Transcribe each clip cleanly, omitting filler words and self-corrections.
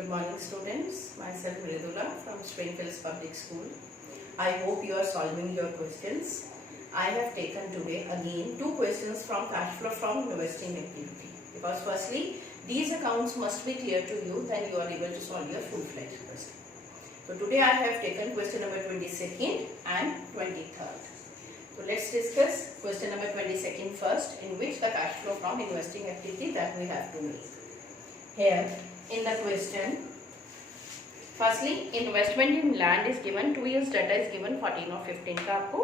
Good morning students, myself Mridula from Springfields Public School. I hope you are solving your questions. I have taken today again two questions from cash flow from investing activity. Because firstly, these accounts must be clear to you, then you are able to solve your full-fledged question. So today I have taken question number 22nd and 23rd. So let's discuss question number 22nd first, in which the cash flow from investing activity that we have to make. Here in the question, firstly investment in land is given, 2 years data is given 14 और 15 का आपको,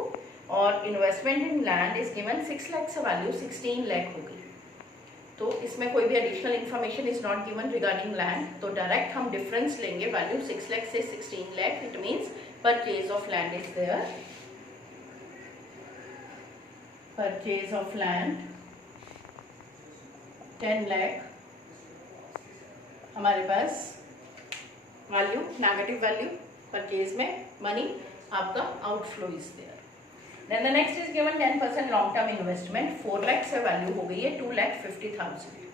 और investment in land is given 6 lakh से value 16 lakh होगी. तो इसमें कोई भी additional information is not given regarding land, तो डायरेक्ट हम डिफरेंस लेंगे वैल्यू 6 लाख से 16 lakh. It means purchase of land is there, purchase of land 10 lakh हमारे पास वैल्यू, नेगेटिव वैल्यू परचेज में मनी आपका outflow is there. Then the next is given 10% long term investment, 4 lakh से value हो गई है 2,50,000.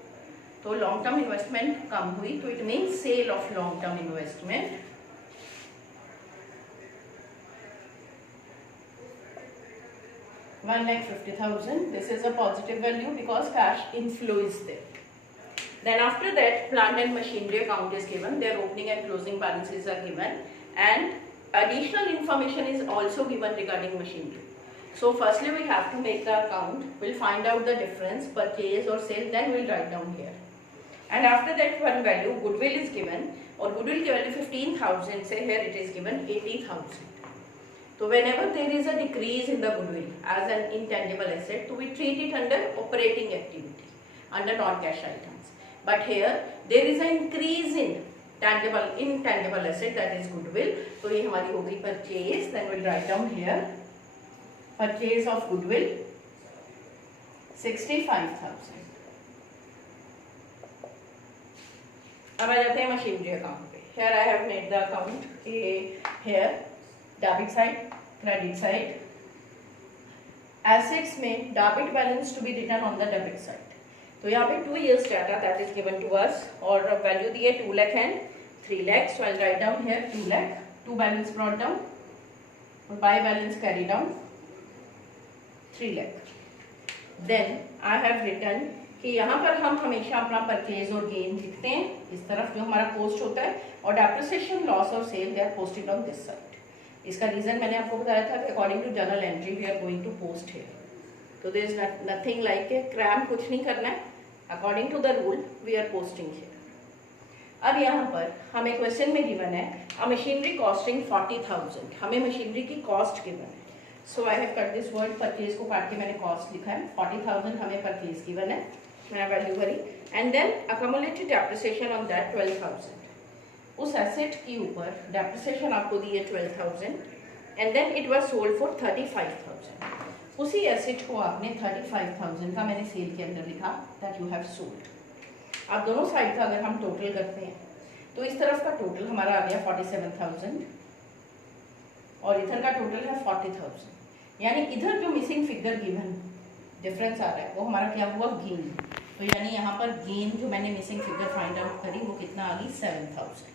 तो लॉन्ग टर्म इन्वेस्टमेंट कम हुई, तो it means sale of long term investment. $1,50,000. This is a positive value because cash inflow is there. Then after that, plant and machinery account is given, their opening and closing balances are given, and additional information is also given regarding machinery. So firstly we have to make the account, we'll find out the difference, purchase or sale, then we'll write down here. And after that one value, goodwill is given, or goodwill की value 15,000 से here it is given 80,000. So whenever there is a decrease in the goodwill as an intangible asset, so we treat it under operating activity, under non-cash items. But here there is an increase in intangible asset, that is goodwill. तो ये हमारी हो गई purchase. Then we'll write down here purchase of goodwill 65,000. अब आ जाते हैं machinery account पे. Here I have made the account. Here debit side, credit side. Assets में debit balance to be written on the debit side. तो यहाँ पे 2 years data that is given to us, और value दी है 2 lakh and 3 lakh. So I write down here 2 lakh, 2 balance brought down और by balance carry down 3 lakh. Then I have written कि यहाँ पर हम हमेशा अपना परचेज और गेन लिखते हैं, इस तरफ जो हमारा पोस्ट होता है, और डेप्रिसिएशन, लॉस और sale they are posted on this side. इसका रीजन मैंने आपको बताया था कि according to journal entry we are going to post here. तो there is nothing like a cram, कुछ नहीं करना है. According to the rule we are posting here. अब यहाँ पर हमें क्वेश्चन में गिवन है अ मशीनरी कॉस्टिंग 40,000. हमें मशीनरी की कॉस्ट गिवन है. So I have cut this word, purchase को काट के मैंने कॉस्ट लिखा है. 40,000 हमें परचेज गिवन है, मैंने वैल्यू भरी. And then accumulated depreciation on that 12,000. उस एसेट के ऊपर डेप्रिसिएशन आपको दी है 12,000, and then it was sold for 35,000. उसी एसेट को आपने 35,000 का मैंने सेल के अंदर लिखा दैट यू हैव सोल्ड. अब दोनों साइड का अगर हम टोटल करते हैं तो इस तरफ का टोटल हमारा आ गया 47,000 और इधर का टोटल है 40,000. यानी इधर जो मिसिंग फिगर गिवन डिफरेंस आ रहा है वो हमारा क्या हुआ, गेन. तो यानी यहाँ पर गेन जो मैंने मिसिंग फिगर फाइंड आउट करी वो कितना आ गई, 7,000.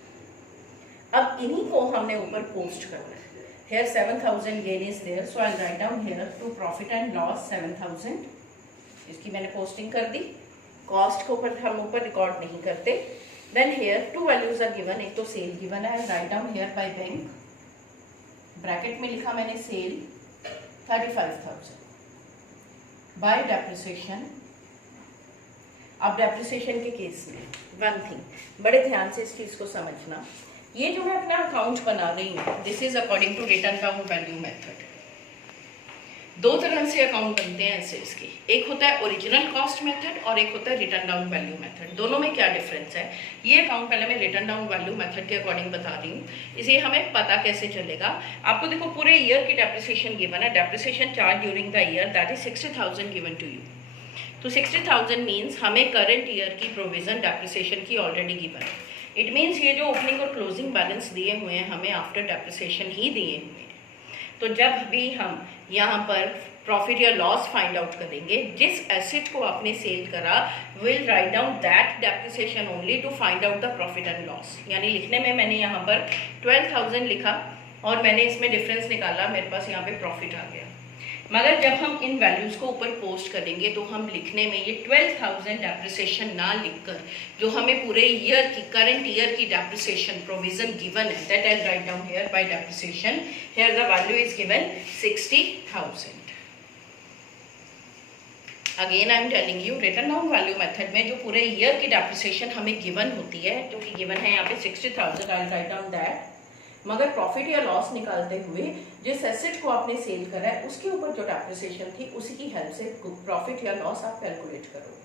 अब इन्हीं को हमने ऊपर पोस्ट करना है. Here 7,000 gain is there, so I'll write down here to profit and loss 7,000. इसकी मैंने पोस्टिंग कर दी. कॉस्ट को हम ऊपर रिकॉर्ड नहीं करते. Then here two values are given, एक तो सेल गिवन है, I'll write down here by bank. Bracket में लिखा मैंने सेल 35,000 बाय डेप्रिसिएशन. अब डेप्रिसिएशन के केस में वन थिंग, बड़े ध्यान से इस चीज को समझना. ये जो मैं अपना अकाउंट बना रही हूँ, this is according to written down value method. दो तरह से अकाउंट बनते हैं एसेट्स के. एक होता है ओरिजिनल कॉस्ट मेथड और एक होता है रिटर्न डाउन वैल्यू मेथड. दोनों में क्या डिफरेंस है, ये अकाउंट पहले मैं रिटर्न डाउन वैल्यू मेथड के अकॉर्डिंग बता रही हूँ. इसे हमें पता कैसे चलेगा. आपको देखो पूरे ईयर की डेप्रिसिएशन गिवन है. Depreciation charge during the year that is 60,000 given to you. तो 60,000 मीन्स हमें करंट ईयर की प्रोविजन डेप्रिसिएशन की ऑलरेडी गिवन है. इट मीन्स ये जो ओपनिंग और क्लोजिंग बैलेंस दिए हुए हैं हमें आफ्टर डेप्रिसिएशन ही दिए हुए हैं. तो जब भी हम यहाँ पर प्रॉफिट या लॉस फाइंड आउट करेंगे, जिस एसेट को आपने सेल करा will write down that depreciation only to find out the profit and loss. यानी लिखने में मैंने यहाँ पर 12,000 लिखा और मैंने इसमें डिफरेंस निकाला, मेरे पास यहाँ पे प्रॉफिट आ गया। मगर जब हम इन वैल्यूज को ऊपर पोस्ट करेंगे तो हम लिखने में ये 12,000 डेप्रिसिएशन ना लिखकर जो हमें पूरे ईयर की करंट ईयर की डेप्रिसिएशन प्रोविजन गिवन है, that I write down here by depreciation, here the value is given 60,000। Again I am telling you written down value method में जो पूरे ईयर की डेप्रिसिएशन हमें गिवन होती है, जो कि गिवन है यहाँ पे 60,000, आई राइट डाउन दैट। मगर प्रॉफिट या लॉस निकालते हुए जिस एसेट को आपने सेल करा है उसके ऊपर जो डेप्रिसिएशन थी उसी की हेल्प से प्रॉफिट या लॉस आप कैलकुलेट करोगे।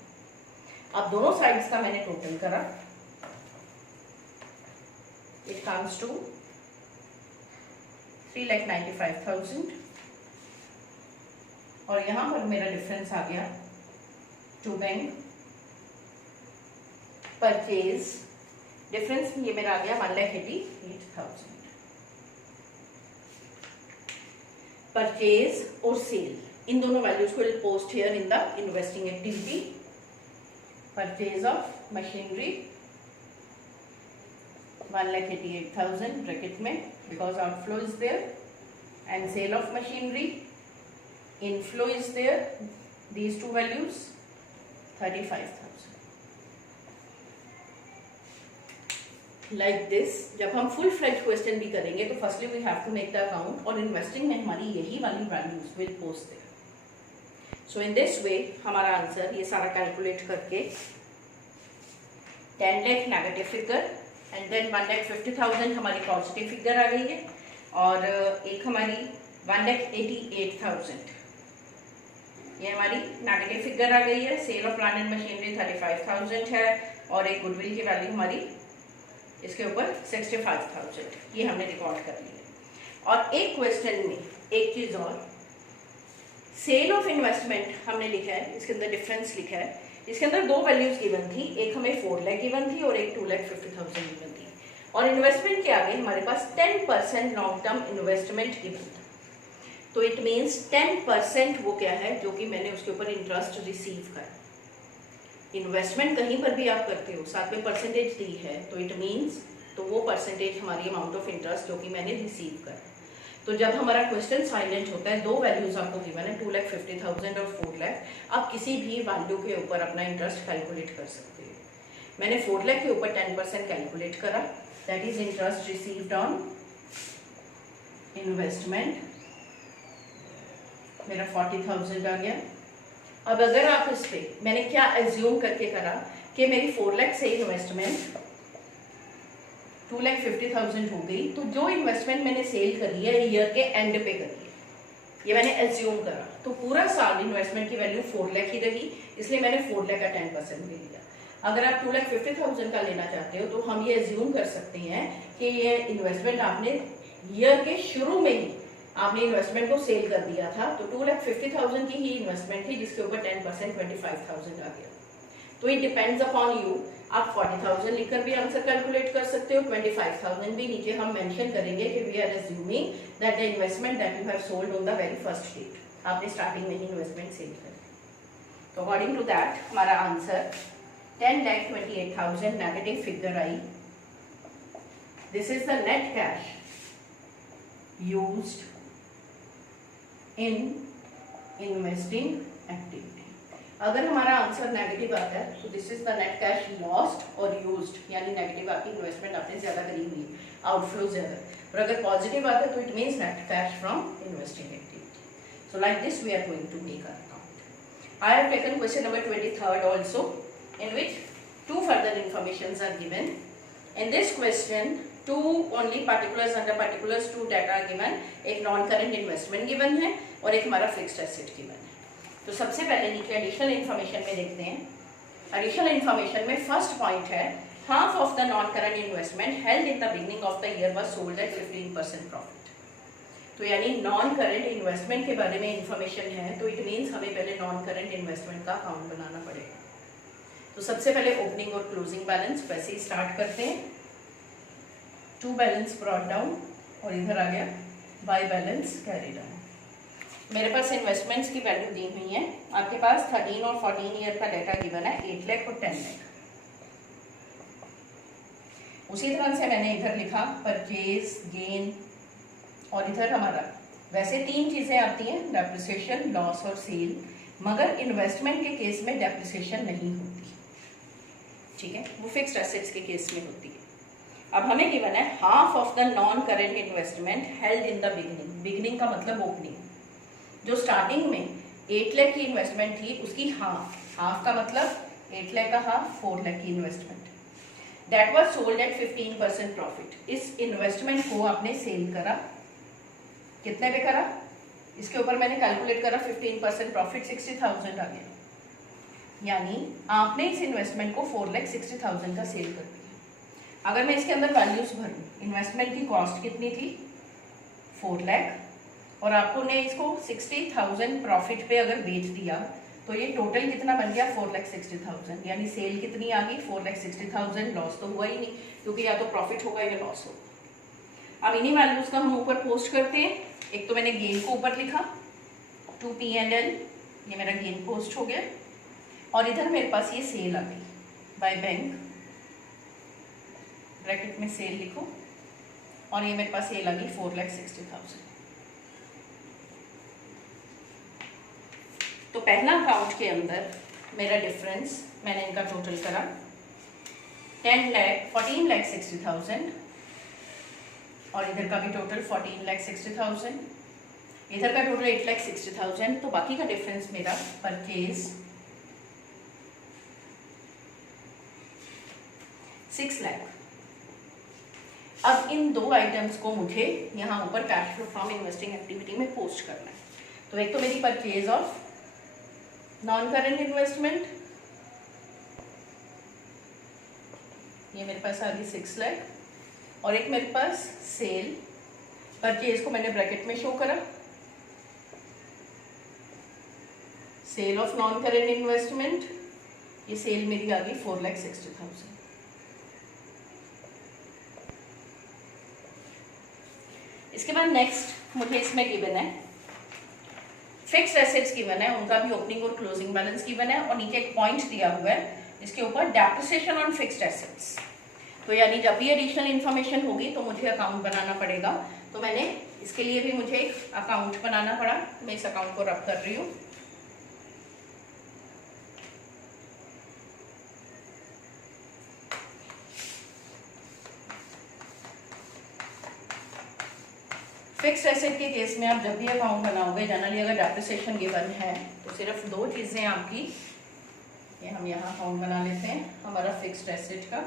अब दोनों साइड्स का मैंने टोटल करा, इट कम्स टू 3,95,000 और यहां पर मेरा डिफरेंस आ गया टू बैंक परचेज, डिफरेंस ये मेरा आ गया 1,88,000। परचेज और सेल, इन दोनों वैल्यूज को will post here in the investing activity. Purchase of machinery 1,88,000 bracket में because outflow is there, and sale of machinery inflow is there, these two values 35,000। Like this जब हम full fledge question भी करेंगे तो firstly we have to make the account, और investing में हमारी यही वाली values will post there. So in this way हमारा आंसर ये सारा कैलकुलेट करके 10 lakh negative figure and then 1,50,000 हमारी पॉजिटिव फिगर आ गई है, और एक हमारी 1,88,000 ये हमारी नेगेटिव फिगर आ गई है। Sale of plant and machinery 35,000 है, और एक गुडविल की वैल्यू हमारी इसके ऊपर 65,000 ये हमने रिकॉर्ड कर लिया। और एक क्वेश्चन में एक चीज और, सेल ऑफ इन्वेस्टमेंट हमने लिखा है, इसके अंदर डिफरेंस लिखा है, इसके अंदर दो वैल्यूज गिवन थी, एक हमें 4 लाख गिवन थी और एक 2,50,000 गिवन थी, और इन्वेस्टमेंट के आगे हमारे पास 10% लॉन्ग टर्म इन्वेस्टमेंट गिवन था। तो इट मीन्स 10% वो क्या है जो कि मैंने उसके ऊपर इंटरेस्ट रिसीव करा। इन्वेस्टमेंट कहीं पर भी आप करते हो साथ में परसेंटेज दी है, तो इट मीन्स तो वो परसेंटेज हमारी अमाउंट ऑफ इंटरेस्ट जो कि मैंने रिसीव करा। तो जब हमारा क्वेश्चन साइलेंट होता है, दो वैल्यूज आपको गिवन है 2,50,000 और 4 लाख, आप किसी भी वैल्यू के ऊपर अपना इंटरेस्ट कैलकुलेट कर सकते हो। मैंने 4 लाख के ऊपर 10% कैलकुलेट करा, that is interest received on investment, मेरा 40,000 आ गया। अब अगर आप इस पे मैंने क्या एज्यूम करके करा कि मेरी 4 लाख से इन्वेस्टमेंट 2,50,000 हो गई, तो जो इन्वेस्टमेंट मैंने सेल करी है ईयर के एंड पे करी है, ये मैंने एज्यूम करा, तो पूरा साल इन्वेस्टमेंट की वैल्यू 4 लाख ही रही, इसलिए मैंने 4 लाख का 10% ले लिया। अगर आप 2,50,000 का लेना चाहते हो तो हम ये एज्यूम कर सकते हैं कि ये इन्वेस्टमेंट आपने ईयर के शुरू में ही आपने इन्वेस्टमेंट को सेल कर दिया था, तो 2,50,000 की ही इन्वेस्टमेंट थी जिसके ऊपर 10% 25,000 आ गया। तो इट डिपेंड्स अपॉन यू, आप 40,000 लिखकर भी आंसर कैलकुलेट कर सकते हो, 25,000 भी नीचे हम मेंशन करेंगे कि we are assuming that the investment that you have sold on the very first date, आपने स्टार्टिंग में ही इन्वेस्टमेंट सेल कर। तो अकॉर्डिंग टू दैट हमारा आंसर 10,28,000 नेगेटिव फिगर आई। This is the net cash used in investing activity. अगर हमारा answer negative आता है तो this is the net cash lost और यूज्ड, यानी नेगेटिव आपकी इन्वेस्टमेंट आपने ज्यादा करी हुई, आउटफ्लो ज्यादा, और अगर पॉजिटिव आता है तो it means net cash from investing activity. So like this we are going to make our account. I have taken question number 23rd also, in which 2 further informations are given. In this question 2 only particulars under particulars 2 data are given, एक non current investment given है और एक हमारा fixed asset given है। तो सबसे पहले नीचे एडिशनल इन्फॉर्मेशन में देखते हैं। एडिशनल इन्फॉर्मेशन में फर्स्ट पॉइंट है, half of the non current investment held in the beginning of the year was sold at 15% profit. तो यानी नॉन करंट इन्वेस्टमेंट के बारे में इन्फॉर्मेशन है, तो इट मीन्स हमें पहले नॉन करंट इन्वेस्टमेंट का अकाउंट बनाना पड़ेगा। तो सबसे पहले ओपनिंग और क्लोजिंग बैलेंस वैसे ही स्टार्ट करते हैं। 2 बैलेंस ब्रॉट डाउन और इधर आ गया बाय बैलेंस कैरी डाउन। मेरे पास इन्वेस्टमेंट्स की वैल्यू दी हुई है, आपके पास 13 और 14 ईयर का डाटा गिवन है, 8 लाख और 10 लाख। उसी तरह से मैंने इधर लिखा परचेज, गेन, और इधर हमारा वैसे 3 चीजें आती हैं, डेप्रिसिएशन, लॉस और सेल, मगर इन्वेस्टमेंट के केस में डेप्रिसिएशन नहीं होती, ठीक है, वो फिक्स्ड एसेट्स के केस में होती है। अब हमें गिवन है half of the non current investment held in the beginning. Beginning का मतलब ओपनिंग, जो स्टार्टिंग में 8 लाख की इन्वेस्टमेंट थी उसकी हाफ का मतलब 8 लाख का हाफ 4 लाख की investment, that was sold at 15% profit. इस इन्वेस्टमेंट को आपने सेल करा, कितने पे करा, इसके ऊपर मैंने कैलकुलेट करा 15% प्रॉफिट 60,000 आ गया, यानी आपने इस इन्वेस्टमेंट को 4,60,000 का सेल कर दिया। अगर मैं इसके अंदर वैल्यूज भरूं, इन्वेस्टमेंट की कॉस्ट कितनी थी 4 लाख, और आपको ने इसको 60,000 प्रॉफिट पे अगर बेच दिया तो ये टोटल कितना बन गया 4,60,000, यानी सेल कितनी आ गई 4,60,000, लॉस तो हुआ ही नहीं क्योंकि या तो प्रॉफिट होगा या लॉस होगा। अब इन्हीं वैल्यूज का हम ऊपर पोस्ट करते हैं। एक तो मैंने गेन को ऊपर लिखा 2 P&L, ये मेरा गेन पोस्ट हो गया, और इधर मेरे पास ये सेल आ गई बाय बैंक, ब्रैकेट में सेल लिखो, और ये मेरे पास सेल आ गई 4,60,000। तो पहला अकाउंट के अंदर मेरा डिफरेंस मैंने इनका टोटल करा 14,60,000, और इधर का भी टोटल 14,60,000, इधर का टोटल 8,60,000, तो बाकी का डिफरेंस मेरा परचेज 6 लाख। अब इन दो आइटम्स को मुझे यहाँ ऊपर cash flow from investing activity में पोस्ट करना है। तो एक तो मेरी purchase of non current investment, ये मेरे पास आ गई 6 लाख, और एक मेरे पास सेल, परचेज को मैंने ब्रैकेट में शो करा, sale of non current investment, ये सेल मेरी आ गई 4,60,000। इसके बाद नेक्स्ट मुझे इसमें गिवन है फिक्स्ड एसेट्स गिवन है, उनका भी ओपनिंग और क्लोजिंग बैलेंस गिवन है, और नीचे एक पॉइंट दिया हुआ है इसके ऊपर डेप्रिसिएशन ऑन फिक्स्ड एसेट्स। तो यानी जब भी एडिशनल इन्फॉर्मेशन होगी तो मुझे अकाउंट बनाना पड़ेगा, तो मैंने इसके लिए भी मुझे एक अकाउंट बनाना पड़ा। मैं इस अकाउंट को रब कर रही हूँ। फिक्स्ड एसेट के केस में आप जब भी अकाउंट बनाओगे, जनरली अगर डेप्रिसिएशन गिवन है तो सिर्फ 2 चीजें आपकी, ये हम यहाँ अकाउंट बना लेते हैं हमारा फिक्स्ड एसेट का,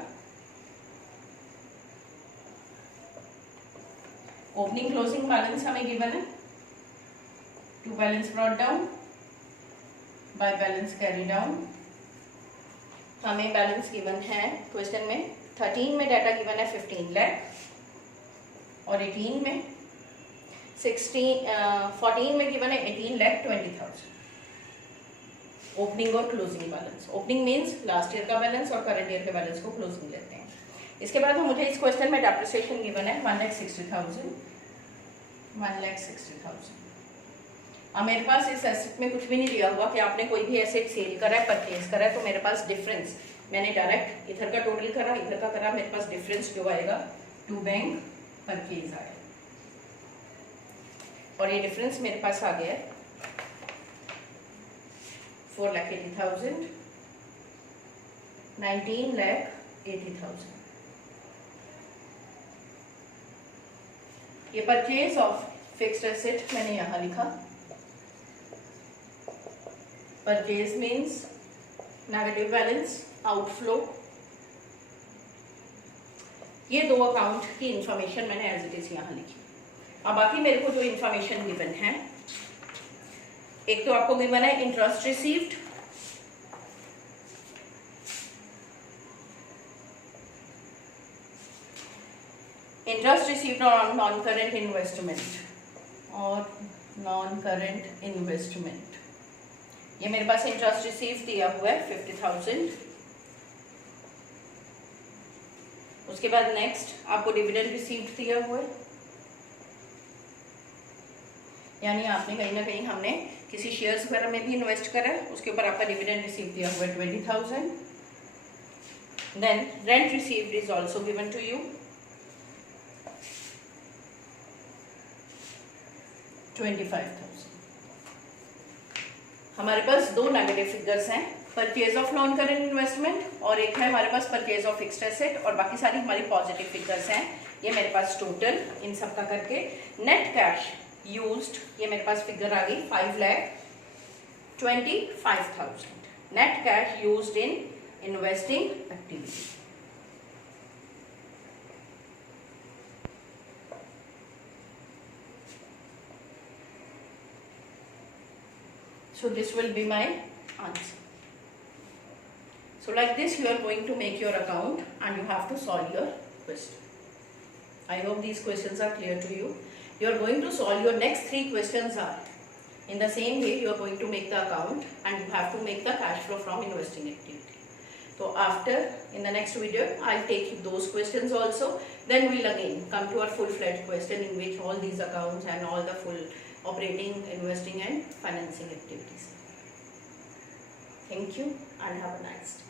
ओपनिंग क्लोजिंग बैलेंस हमें गिवन है, to balance brought down by balance carry down. हमें बैलेंस गिवन है क्वेश्चन में 13 में डाटा गिवन है 15 लाख, और 18 में 14 में गिवन है 18,20,000। ओपनिंग और closing balance, opening means last year का बैलेंस और करंट ईयर के बैलेंस को क्लोजिंग लेते हैं। इसके बाद मुझे इस क्वेश्चन में डेप्रिसिएशन गिवन है 1,60,000। अब मेरे पास इस एसेट में कुछ भी नहीं दिया हुआ कि आपने कोई भी एसेट सेल करा है, परचेज करा है, तो मेरे पास डिफरेंस मैंने डायरेक्ट इधर का टोटल करा, इधर का करा, मेरे पास डिफरेंस जो आएगा टू बैंक परचेज आएगा, और ये डिफरेंस मेरे पास आ गया है 4,80,000, 19,80,000। ये परचेज ऑफ फिक्स्ड एसेट मैंने यहां लिखा। Purchase means negative balance, outflow. ये 2 अकाउंट की इंफॉर्मेशन मैंने एज इट इज यहां लिखी। अब बाकी मेरे को जो इंफॉर्मेशन गिवन है, एक तो आपको गिवन है interest received, interest received on non current investment और नॉन करेंट इन्वेस्टमेंट। ये मेरे पास इंटरेस्ट रिसीव दिया हुआ है 50,000। उसके बाद नेक्स्ट आपको डिविडेंड रिसीव्ड दिया हुआ है, यानी आपने कहीं ना कहीं हमने किसी शेयर्स वगैरह में भी इन्वेस्ट करा है, उसके ऊपर आपका डिविडेंड रिसीव दिया हुआ है 20,000. Then rent received is also given to you 25,000. हमारे पास दो नेगेटिव फिगर्स हैं, purchase of non current investment और एक है हमारे पास परचेज ऑफ फिक्स्ड एसेट, और बाकी सारी हमारी पॉजिटिव फिगर्स हैं. ये मेरे पास टोटल इन सब का करके नेट कैश यूज्ड, ये मेरे पास फिगर आ गई 5,25,000. Net cash used in investing activity. So this will be my answer. So like this you are going to make your account and you have to solve your question. I hope these questions are clear to you. You are going to solve your next 3 questions are in the same way you are going to make the account and you have to make the cash flow from investing activity. So after in the next video I'll take those questions also, then we'll again come to our full-fledged question in which all these accounts and all the full operating, investing and financing activities. Thank you and have a nice day.